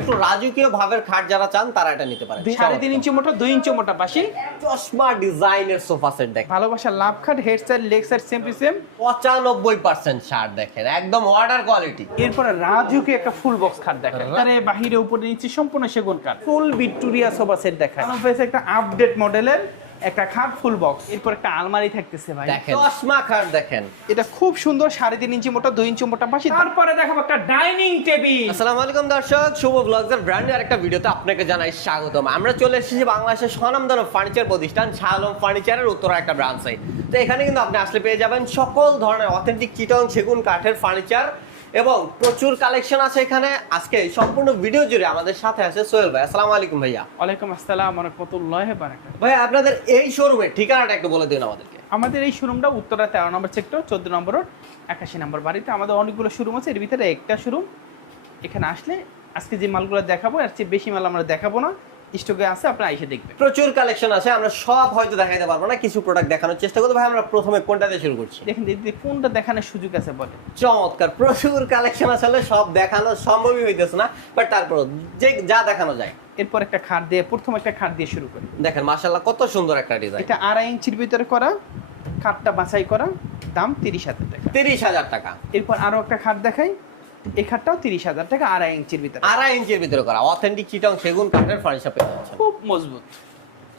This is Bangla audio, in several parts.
একটু রাজকীয় ভাবের খাট যারা চান তারা এটা নিতে পারেন। 3.5 ইঞ্চি মোটা 2 ইঞ্চি মোটা পাশে চশমা ডিজাইনের সোফা সেট দেখেন, ভালোবাসার লাভ খাট, head side leg side same to same. 95% ছাড় দেখেন, একদম অর্ডার কোয়ালিটি। এরপরে রাজকীয় একটা ফুল বক্স খাট দেখেন, তারে বাহিরে উপরে নিচে সম্পূর্ণ সেগুন কাঠ, ফুল ভিক্টোরিয়া সোফা সেট দেখেন। একটা আপডেট মডেলের একটা খাট ফুল বক্স। এরপর একটা আলমারি থাকতেছে ভাই দেখেন, চশমা খাট দেখেন, এটা খুব সুন্দর 3.5 ইঞ্চি মোটা 2 ইঞ্চি মোটা পাশে। তারপরে দেখাবো একটা ডাইনিং টেবিল। আসসালামু আলাইকুম দর্শক, শুভ ব্লগসের ব্র্যান্ড নিউ আরেকটা ভিডিওতে আপনাকে জানাই স্বাগতম। আমরা চলে এসেছি বাংলাদেশের স্বনামধন্য ফার্নিচার প্রতিষ্ঠান শাহ আলম ফার্নিচারের উত্তরা একটা ব্রাঞ্চে। তো এখানে কিন্তু আপনি আসলে পেয়ে যাবেন সকল ধরনের অথেন্টিক চিটং সেগুন কাঠের ফার্নিচার এবং প্রচুর কালেকশন আছে এখানে। আজকে সম্পূর্ণ ভিডিও জুড়ে আমাদের সাথে আছে সোহেল ভাই। আসসালামু আলাইকুম ভাইয়া। ওয়ালাইকুম আসসালাম ওয়া রাহমাতুল্লাহি ওয়া বারাকাতুহু। ভাই আপনাদের এই শোরুমের ঠিকানাটা একটু বলে দিন আমাদেরকে। আমাদের এই শোরুমটা উত্তরা 13 নম্বর সেক্টর 14 নম্বর রোড 81 নম্বর বাড়িতে। আমাদের অনেকগুলো শোরুম আছে, এর ভিতরে একটা শোরুম। এখানে আসলে আজকে যে মালগুলো দেখাবো এর চেয়ে বেশি মাল আমরা দেখাবো না, স্টকে আছে, আপনারা এসে দেখবেন। প্রচুর কালেকশন আছে, আমরা সব হয়তো দেখাইতে পারবো না, কিছু প্রোডাক্ট দেখানোর চেষ্টা করবো। ভাই আমরা প্রথমে কোনটা দিয়ে শুরু করছি? দেখেন দিদি কোনটা দেখানোর সুযোগ আছে বলে। চমৎকার, প্রচুর কালেকশন আসলে সব দেখানো সম্ভবই হইতেছে না, বাট তারপর যে যা দেখানো যায়। এরপর একটা খাট দিয়ে, প্রথম একটা খাট দিয়ে শুরু করি। দেখেন মাশাআল্লাহ কত সুন্দর একটা ডিজাইন। এটা 2.5 ইঞ্চির ভিতরে করা, খাটটা বাছাই করা, দাম 30,000 টাকা। 30,000 টাকা। এরপর আরো একটা খাট দেখাই, এই খাটটাও 30,000 টাকা, 2.5 ইঞ্চির ভিতরে। 2.5 ইঞ্চির ভিতরে করা অথেন্টিক চিটং সেগুন কাঠের ফার্নিচার পেয়ে যাচ্ছেন, খুব মজবুত।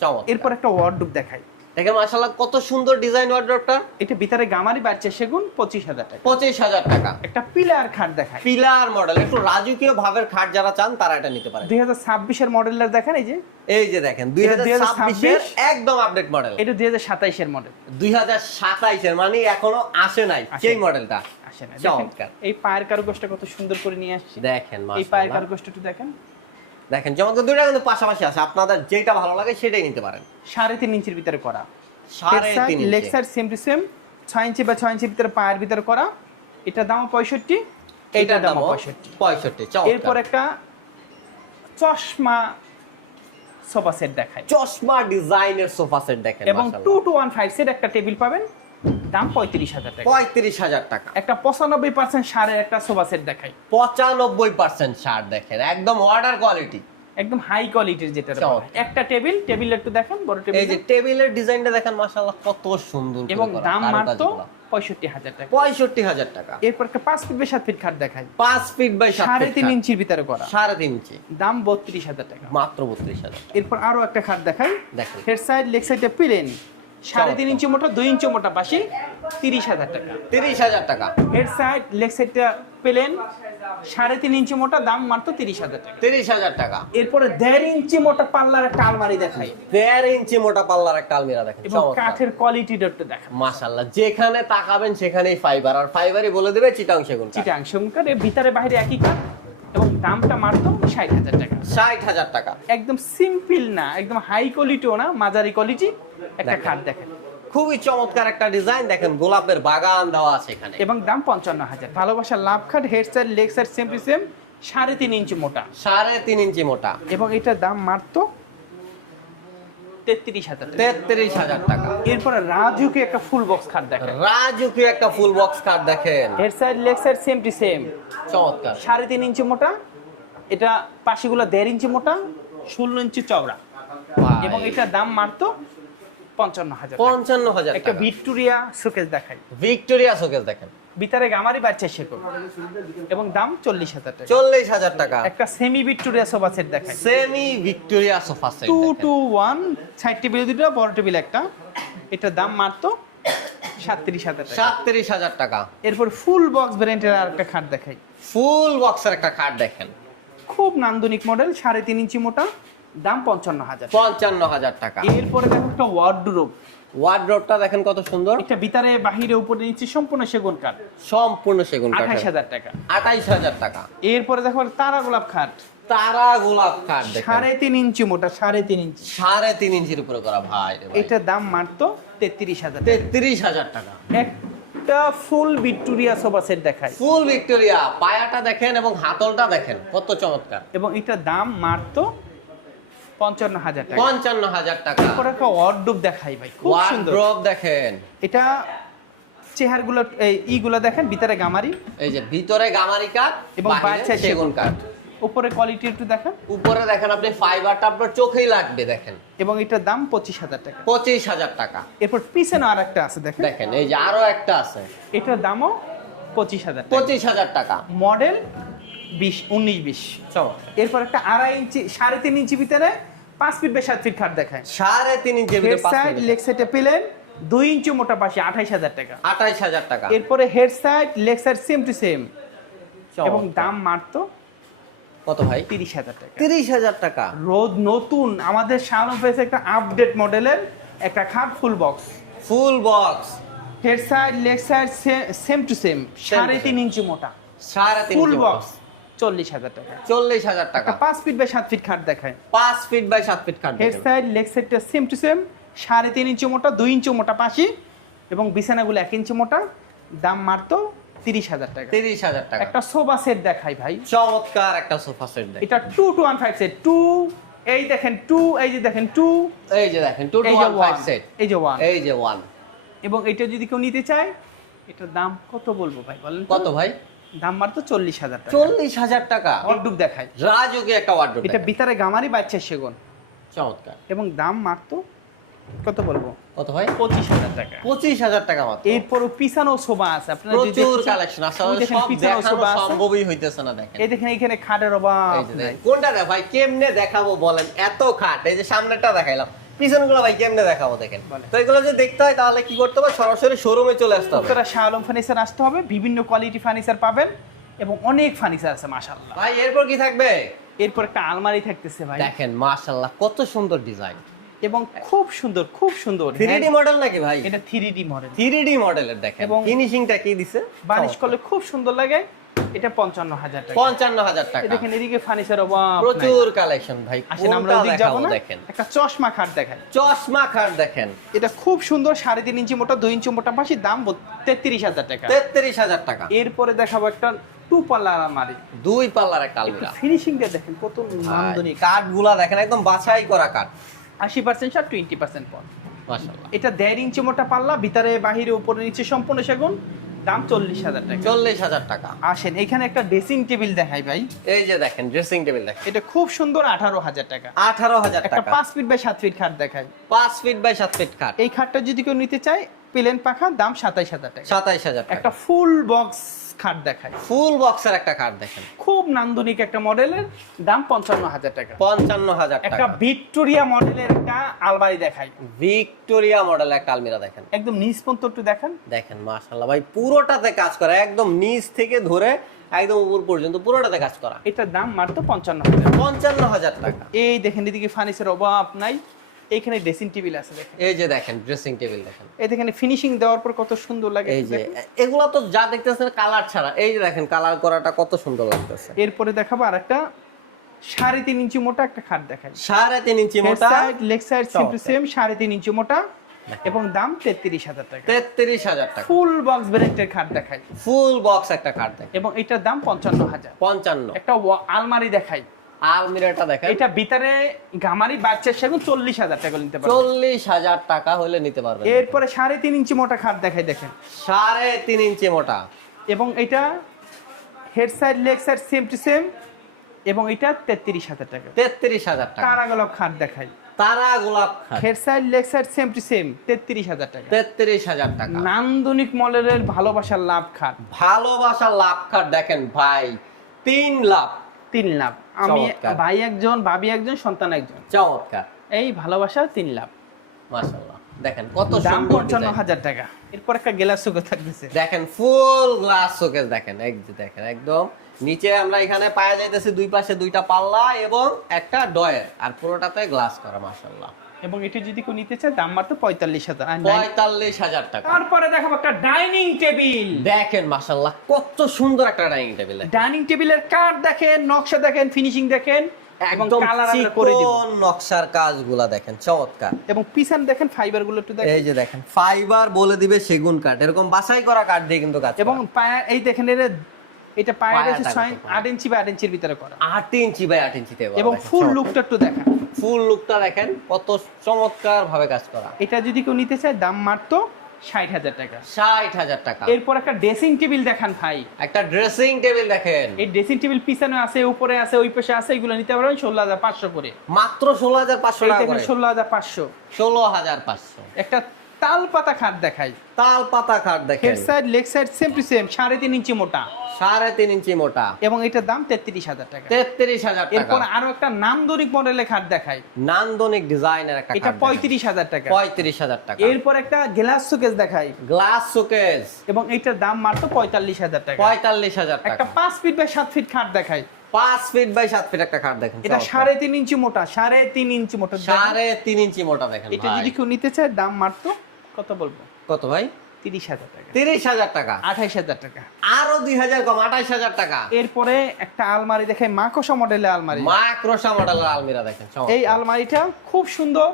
চমৎকার। এরপর একটা ওয়ার্ডরোব দেখাই, দেখেন মাশাআল্লাহ কত সুন্দর ডিজাইন ওয়ার্ডরোবটা। এটা ভিতরে গামারি বাড়ছে সেগুন 25,000 টাকা। 25,000 টাকা। একটা পিলার খাট দেখাই, পিলার মডেল, একটু রাজকীয় ভাবের খাট যারা চান তারা এটা নিতে পারেন। 2026 এর মডেলের দেখেন, এই যে দেখেন 2026 এর একদম আপডেট মডেল। এটা 2027 এর মডেল। 2027 এর মানে এখনো আসে নাই সেই মডেলটা। আসে না। চমৎকার। এই পায়ের কারুকাজটা কত সুন্দর করে নিয়ে আসছে দেখেন এই পায়ের মাশাআল্লাহ। কারুকাজটা একটু দেখেন। দেখেন চমৎকার, দুইটা কিন্তু পাশাপাশি আছে, আপনাদের যেটা ভালো লাগে সেটাই নিতে পারেন। 3.5 ইঞ্চির ভিতরে করা, 3.5 leg inch. Side same to same, 6 ইঞ্চি বা 6 ইঞ্চির ভিতরে পায়ের ভিতরে করা। এটার দাম 65, এইটার দাম 65। 65। চমৎকার। এরপর একটা চশমা সোফা সেট দেখাই, চশমা ডিজাইনের সোফা সেট দেখেন এবং মাশাআল্লাহ। 2 to 1 5 সেট একটা টেবিল পাবেন, দাম 35,000 টাকা। 35,000 টাকা। একটা 95% সারের একটা সোফা সেট দেখাই, 95% ছাড় দেখেন, একদম অর্ডার কোয়ালিটি, একদম হাই কোয়ালিটির যেটা বলে। চমৎকার। একটা টেবিল একটু দেখেন, বড় এই টেবিল, যে টেবিলের ডিজাইনটা দেখেন মাশাআল্লাহ কত সুন্দর করে এবং করা, দাম মাত্র কারুকাজগুলো। 65,000 টাকা। 65,000 টাকা। এরপর একটা 5 ফিট বাই 7 ফিট খাট দেখাই, 5 ফিট বাই 7 ফিট। 3.5 ইঞ্চির ভিতরে করা, 3.5 ইঞ্চি, দাম 32,000 টাকা। মাত্র 32,000 টাকা। এরপর আরো একটা খাট দেখাই, দেখেন হেড সাইড লেগ সাইডে প্লেন, 3.5 ইঞ্চি মোটা 2 ইঞ্চি মোটা পাশে, 30,000 টাকা। 30,000 টাকা। হেড সাইড লেগ সাইডটা প্লেন, 3.5 ইঞ্চি মোটা, দাম মাত্র 30,000 টাকা। 30,000 টাকা। এরপরে 1.5 ইঞ্চি মোটা পাল্লার একটা আলমারি দেখাই, 1.5 ইঞ্চি মোটা পাল্লার একটা আলমিরা দেখেন, এবং চমৎকার। কাঠের কোয়ালিটিটা একটু দেখাই। মাশাআল্লাহ, যেখানে তাকাবেন সেখানেই ফাইবার, আর ফাইবারই বলে দেবে চিটাং সেগুন কাঠ। চিটাং সেগুন কাঠ, এর ভিতরে বাইরে একই কাঠ, এবং দামটা মাত্র 60,000 টাকা। 60,000 টাকা। একদম সিম্পল না, একদম হাই কোয়ালিটিও না, মাঝারি কোয়ালিটি একটা দেখেন। খাট দেখেন, খুবই চমৎকার একটা ডিজাইন, দেখেন গোলাপের বাগান দেওয়া আছে এখানে। এবং দাম 55,000। ভালোবাসার লাভ খাট, head side leg side same to same, 3.5 ইঞ্চি মোটা, 3.5 ইঞ্চি মোটা, এবং এটার দাম মাত্র 33,000 টাকা। 33,000 টাকা। এরপরে রাজুকে একটা ফুল বক্স খাট দেখেন, রাজকীয় একটা ফুল বক্স কাঠ দেখেন, head side leg side same to same, চমৎকার। 3.5 ইঞ্চি মোটা, এটা পাশেগুলো 1.5 ইঞ্চি মোটা, 16 ইঞ্চি চওড়া, ভাই, এবং এটার দাম মাত্র 55,000 টাকা। 55,000 একটা টাকা। ভিক্টোরিয়া শোকেস দেখাই, ভিক্টোরিয়া শোকেস দেখেন, ভিতরে গামারি বাচ্চা শেকড়, এবং দাম 40,000 টাকা। 40,000 টাকা। একটা সেমি ভিক্টোরিয়া সোফা সেট দেখাই, সেমি ভিক্টোরিয়া সোফা সেট 2 দেখেন, to 1 সাইড টেবিল দুটো, বড় টেবিল একটা, এটার দাম মাত্র 37,000 টাকা। 37,000 টাকা। এরপর ফুল বক্স ভ্যারিয়েন্টের আর একটা খাট দেখাই, ফুল বক্সের একটা খাট দেখেন, খুব নান্দনিক মডেল, 3.5 ইঞ্চি মোটা, দাম 55,000। 55,000 টাকা। এরপরে দেখো একটা ওয়ার্ডরোব, ওয়ার্ডরোবটা দেখেন কত সুন্দর, এটা ভিতরে বাহিরে উপরে নিচে সম্পূর্ণ সেগুন কাঠ, সম্পূর্ণ সেগুন কাঠের। 28,000 টাকা। 28,000 টাকা। এরপরে দেখো তারা গোলাপ খাট, তারা গোলাপ কাঠ দেখেন, 3.5 ইঞ্চি মোটা, 3.5 ইঞ্চি, 3.5 ইঞ্চির উপরে করা ভাই রে ভাই। এটার দাম মাত্র 33,000 টাকা। 33,000 টাকা। একটা ফুল ভিক্টোরিয়া সোফা সেট দেখাই, ফুল ভিক্টোরিয়া, পায়াটা দেখেন এবং হাতলটা দেখেন কত চমৎকার, এবং এটার দাম মাত্র 55,000 টাকা। 55,000 টাকা। এরপর একটা ওয়ার্ডরোব দেখাই ভাই, খুব সুন্দর। ওয়ার্ড্রপ দেখেন, এটা চেহারগুলো এইগুলো দেখেন, ভিতরে গামারি, এই যে ভিতরে গামারি কাঠ এবং বাইরে বাইরে সেগুন কাঠ। উপরে কোয়ালিটি একটু দেখেন, উপরে দেখেন আপনি ফাইবারটা আপনার চোখেই লাগবে দেখেন। এবং এটার দাম 25,000 টাকা। 25,000 টাকা। এরপর পিছনে আর একটা আছে দেখেন, দেখেন এই যে আরো একটা আছে, এটার দামও 25,000 টাকা। 25,000 টাকা। মডেল 19-20। চমৎকার। এরপর একটা 2.5 ইঞ্চি 3.5 ইঞ্চি ভিতরে 5 ফিট বাই 7 ফিট খাট দেখায়। 3.5 ইঞ্চির হেড ভিতরে 5 সাইড লেগ সাইডে পেলেন 2 ইঞ্চি মোটা পাশে 28,000 টাকা। 28,000 টাকা। এরপরে head side leg side same to same, এবং দাম মাত্র কত ভাই? 30,000 টাকা। 30,000 টাকা। রোদ নতুন আমাদের শাওলম ফেস একটা আপডেট মডেলের একটা খাট full box, full box, head side leg side same to same 3.5 ইঞ্চি মোটা 3.5 ফুল ইঞ্চি বক্স 40,000 টাকা। 40,000 টাকা। 5 ফিট বাই 7 ফিট খাট দেখায়। 5 feet by 7 feet cut head দেখেন। সাইড লেগ সাইডটা সেম টু সেম 3.5 ইঞ্চি মোটা 2 ইঞ্চি মোটা পাশি, এবং বিছানাগুলো 1 ইঞ্চি মোটা, দাম মাত্র 30,000 টাকা। 30,000 টাকা। একটা সোফা সেট দেখাই ভাই, চমৎকার একটা সোফা সেট দেখেন। এটা 2 to 1 5 সেট 2, এই দেখেন 2, এই যে দেখেন 2, এই যে দেখেন 2 to এই যে 1 1 সেট, এই যে 1, এই যে 1। এবং এটা যদি কেউ নিতে চায় এটার দাম কত বলবো ভাই বলেন তো? কত ভাই? দাম মাত্র 40,000 টাকা। 40,000 টাকা। ওয়ার্ডরোব দেখাই, রাজকীয় একটা ওয়ার্ডরোব। এটা ভিতরে গামারি বাচ্চা সেগুন, চমৎকার। এবং দাম মাত্র কত বলবো? কত ভাই? 25,000 টাকা। 25,000 টাকা মাত্র। এরপরও পিছানো শোভা আছে, আপনারা যদি প্রচুর দেখতে চান, কালেকশন আছে, ওই দেখেন সব পিছানো দেখানো শোভা আছে। সম্ভবই হইতেছে না দেখেন। এই দেখেন এখানে খাটের এই অভাব যে নাই। দেখেন। কোনটা রে ভাই কেমনে দেখাবো বলেন? এত খাট, এই যে সামনেরটা দেখাইলাম, পিছনগুলো ভাই কেমনে দেখাবো দেখেন। বলেন। তো এগুলো যে দেখতে হয় তাহলে কি করতে হবে? সরাসরি শোরুমে চলে আসতে হবে। উত্তরা শাহ আলম ফার্নিচার আসতে হবে, বিভিন্ন কোয়ালিটি ফার্নিচার পাবেন, এবং অনেক ফার্নিচার আছে মাশাআল্লাহ। ভাই এরপর কি থাকবে? এরপর একটা আলমারি থাকতেছে ভাই, দেখেন মাশাআল্লাহ কত সুন্দর ডিজাইন, এবং খুব সুন্দর খুব সুন্দর। 3D মডেল নাকি ভাই? এটা 3D মডেল, 3D মডেলের দেখেন, এবং ফিনিশিংটা কি দিছে? বানিশ করলে খুব সুন্দর লাগে। এটা 55,000 টাকা। 55,000 টাকা। এই দেখেন এদিকে ফার্নিচার অভাব নাই। প্রচুর কালেকশন ভাই। আসেন আমরা কোনটা ওদিক যাব দেখাবো না, দেখেন। একটা চশমা খাট দেখাই। চশমা খাট দেখেন, এটা খুব সুন্দর 3.5 ইঞ্চি মোটা 2 ইঞ্চি মোটা পাশে, দাম 33,000 টাকা। 33,000 টাকা। এরপরে দেখাবো একটা 2 পাল্লার আলমারি, 2 পাল্লার একটা আলমিরা। ফিনিশিংটা দেখেন কত নান্দনিক। কাঠগুলা দেখেন একদম বাছাই করা কাঠ। 80% ছাড় 20% পর। মাশাআল্লাহ। এটা 1.5 ইঞ্চি মোটা পাল্লা, ভিতরে বাহিরে উপরে নিচে সম্পূর্ণ সেগুন, দাম 40,000 টাকা। 40,000 টাকা। আসেন এখানে একটা ড্রেসিং টেবিল দেখাই ভাই, এই যে দেখেন ড্রেসিং টেবিল দেখেন, এটা খুব সুন্দর 18,000 টাকা। 18,000 একটা টাকা। 5 ফিট বাই 7 ফিট খাট দেখাই। 5 ফিট বাই 7 ফিট খাট, এই খাটটা যদি কেউ নিতে চায় প্লেন পাখা, দাম 27,000 টাকা। 27,000 টাকা। একটা ফুল বক্স খাট দেখাই, ফুল বক্সের একটা খাট দেখেন, খুব নান্দনিক একটা মডেলের, দাম 55,000 টাকা। 55,000 একটা টাকা। ভিক্টোরিয়া মডেলের একটা আলমারি দেখাই, ভিক্টোরিয়া মডেল একটা আলমিরা দেখেন। একদম নিচ পর্যন্ত একটু দেখেন। দেখেন মাশাআল্লাহ ভাই পুরোটাতে কাজ করা, একদম নিচ থেকে ধরে একদম উপর পর্যন্ত পুরোটাতে কাজ করা। এটার দাম মাত্র 55,000। 55,000 টাকা। এই দেখেন এদিকে ফার্নিচার অভাব নাই, এইখানে ড্রেসিং টেবিল আছে দেখেন, এই যে দেখেন ড্রেসিং টেবিল দেখেন, এই দেখেন ফিনিশিং দেওয়ার পর কত সুন্দর লাগে। এই যে দেখেন। এগুলা তো যা দেখতেছেন কালার ছাড়া, এই যে দেখেন কালার করাটা কত সুন্দর লাগতেছে। এরপরে দেখাবো আর একটা 3.5 ইঞ্চি মোটা একটা খাট দেখাই, 3.5 ইঞ্চি মোটা, লেগ সাইড সেম টু চমৎকার। সেম 3.5 ইঞ্চি মোটা, এবং দাম 33,000 টাকা। 33,000 টাকা। ফুল বক্স ব্র্যান্ডের খাট দেখাই, ফুল বক্স একটা খাট দেখেন, এবং এটার দাম 55,000। 55। একটা আলমারি দেখাই, আলমিরাটা দেখেন, এটা ভিতরে গামারি বাচ্চার সেগুন 40,000 টাকা নিতে পারবেন। 40,000 টাকা হলে নিতে পারবেন। এরপরে 3.5 ইঞ্চি মোটা খাট দেখাই দেখেন, 3.5 ইঞ্চি মোটা, এবং এটা head side leg side same to same, এবং এটা 33,000 টাকা। 33,000 টাকা। কারাগলক খাট দেখাই, তারা গোলাপ খাট, head side leg side same to same 33,000 টাকা। 33,000 টাকা। নান্দনিক মডেলের ভালোবাসার লাভ খাট, ভালোবাসার লাভ খাট দেখেন ভাই, 3 লাভ। 3 লাভ। আমি চমৎকার। ভাই একজন, ভাবি একজন, সন্তান একজন, চমৎকার এই ভালোবাসা 3 লাভ। মাশাআল্লাহ। দেখেন কত দাম সুন্দর ডিজাইন। 55,000 টাকা। এরপর একটা গ্লাস সুগো থাকতেছে, দেখেন ফুল গ্লাস শোকেস দেখেন, এই যে দেখেন একদম নিচে আমরা এখানে পাওয়া যাইতেছে দুই পাশে 2টা পাল্লা এবং একটা ডয়ার, আর পুরোটাতে গ্লাস করা মাশাআল্লাহ। এবং এটি যদি কেউ নিতে চায় দাম মাত্র 45,000। 45,000 টাকা। তারপরে দেখাবো একটা ডাইনিং টেবিল, দেখেন মাশাআল্লাহ কত সুন্দর একটা ডাইনিং টেবিল, ডাইনিং টেবিলের কাঠ দেখেন, নকশা দেখেন, ফিনিশিং দেখেন, এবং একদম কালার আমরা করে দিব। চিকন নকশার কাজগুলা দেখেন চমৎকার। এবং পিছন দেখেন, ফাইবার গুলো একটু দেখেন, এই যে দেখেন ফাইবার বলে দিবে সেগুন কাঠ, এরকম বাছাই করা কাঠ দিয়ে কিন্তু কাজ এবং পায়া এই দেখেন এটা পায়ের পায়া আছে টাকা 8 ইঞ্চি বা 8 ইঞ্চির ভিতরে করা, 8 ইঞ্চি বাই 8 ইঞ্চিতে করা এবং দেখেন, ফুল চমৎকার। লুকটা একটু দেখেন। ফুল লুকটা দেখেন কত চমৎকার ভাবে কাজ করা। এটা যদি কেউ নিতে চায় দাম মাত্র 60,000 টাকা। 60,000 টাকা। এরপর একটা ড্রেসিং টেবিল দেখান ভাই। একটা ড্রেসিং টেবিল দেখেন, এই ড্রেসিং টেবিল পিছনে আছে, উপরে আছে, ওই পাশে আছে, এগুলো নিতে পারবেন 16,500 করে। মাত্র 16,500 এই টাকা দেখেন করে। 16,500। 16,500। একটা তাল পাতা খাট দেখাই। তাল পাতা খাট দেখেন, head side leg side same to same, 3.5 ইঞ্চি মোটা 3.5 ইঞ্চি মোটা, এবং এটার দাম 33,000 টাকা। 33,000 টাকা। এরপর আরো একটা নান্দনিক মডেলের খাট দেখাই, নান্দনিক ডিজাইনের একটা এটা খাট 35,000 টাকা। 35,000 টাকা। এরপর একটা গ্লাস শোকেস দেখাই, গ্লাস শোকেস, এবং এটার দাম মাত্র 45,000 টাকা। 45,000 টাকা। একটা 5 ফিট বাই 7 ফিট খাট দেখাই, 5 ফিট বাই 7 ফিট একটা খাট দেখেন, এটা 3.5 ইঞ্চি মোটা, 3.5 ইঞ্চি মোটা। 3.5 ইঞ্চি মোটা দেখেন এটা ভাই। যদি কেউ নিতে চায় দাম মাত্র কত বলবো? কত ভাই? 30,000 টাকা, 30,000 টাকা। 28,000 টাকা। আরো 2,000 কম, 28,000 টাকা। এরপরে একটা আলমারি দেখাই, মাকোসা মডেলের আলমারি। মাইক্রোসা মডেলের আলমিরা দেখেন, এই আলমারিটা খুব সুন্দর,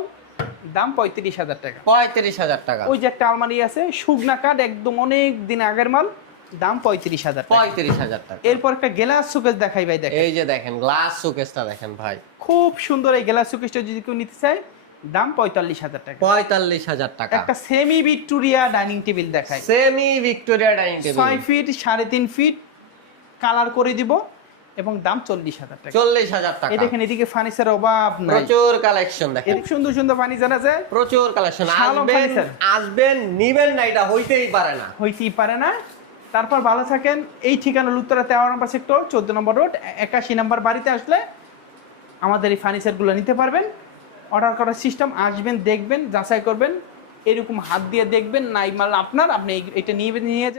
দাম 35,000 টাকা। 35,000 টাকা। ওই যে একটা আলমারি আছে শুকনা কাঠ, একদম অনেক দিন আগের মাল, দাম 35,000 টাকা। 35,000 টাকা। এরপর একটা গ্লাস শোকেস দেখাই ভাই, দেখেন এই যে দেখেন গ্লাস শোকেসটা দেখেন ভাই, খুব সুন্দর। এই গ্লাস শোকেসটা যদি কেউ নিতে চায় দাম 45,000 টাকা। 45,000 টাকা। একটা সেমি ভিক্টোরিয়া ডাইনিং টেবিল দেখাই, semi Victoria dining table, 6 feet 3.5 feet, colour করে দিব, এবং দাম 40,000 টাকা। 40,000 টাকা। এই দেখেন এদিকে ফার্নিচার অভাব নাই, প্রচুর কালেকশন দেখেন, এদিকে সুন্দর সুন্দর ফার্নিচার আছে, প্রচুর কালেকশন। শালম আসবেন furniture। আসবেন নিবেন না, এটা হইতেই পারে না। হইতেই পারে না। তারপর ভালো থাকেন। এই ঠিকানা উত্তরা 13 নম্বর সেক্টর, 14 নম্বর রোড, 81 নম্বর বাড়িতে আসলে আমাদের এই ফার্নিচারগুলো নিতে পারবেন। অর্ডার করার সিস্টেম, আসবেন, দেখবেন, যাচাই করবেন, এরকম হাত দিয়ে দেখবেন, নাই মাল আপনার, আপনি এটা নিয়ে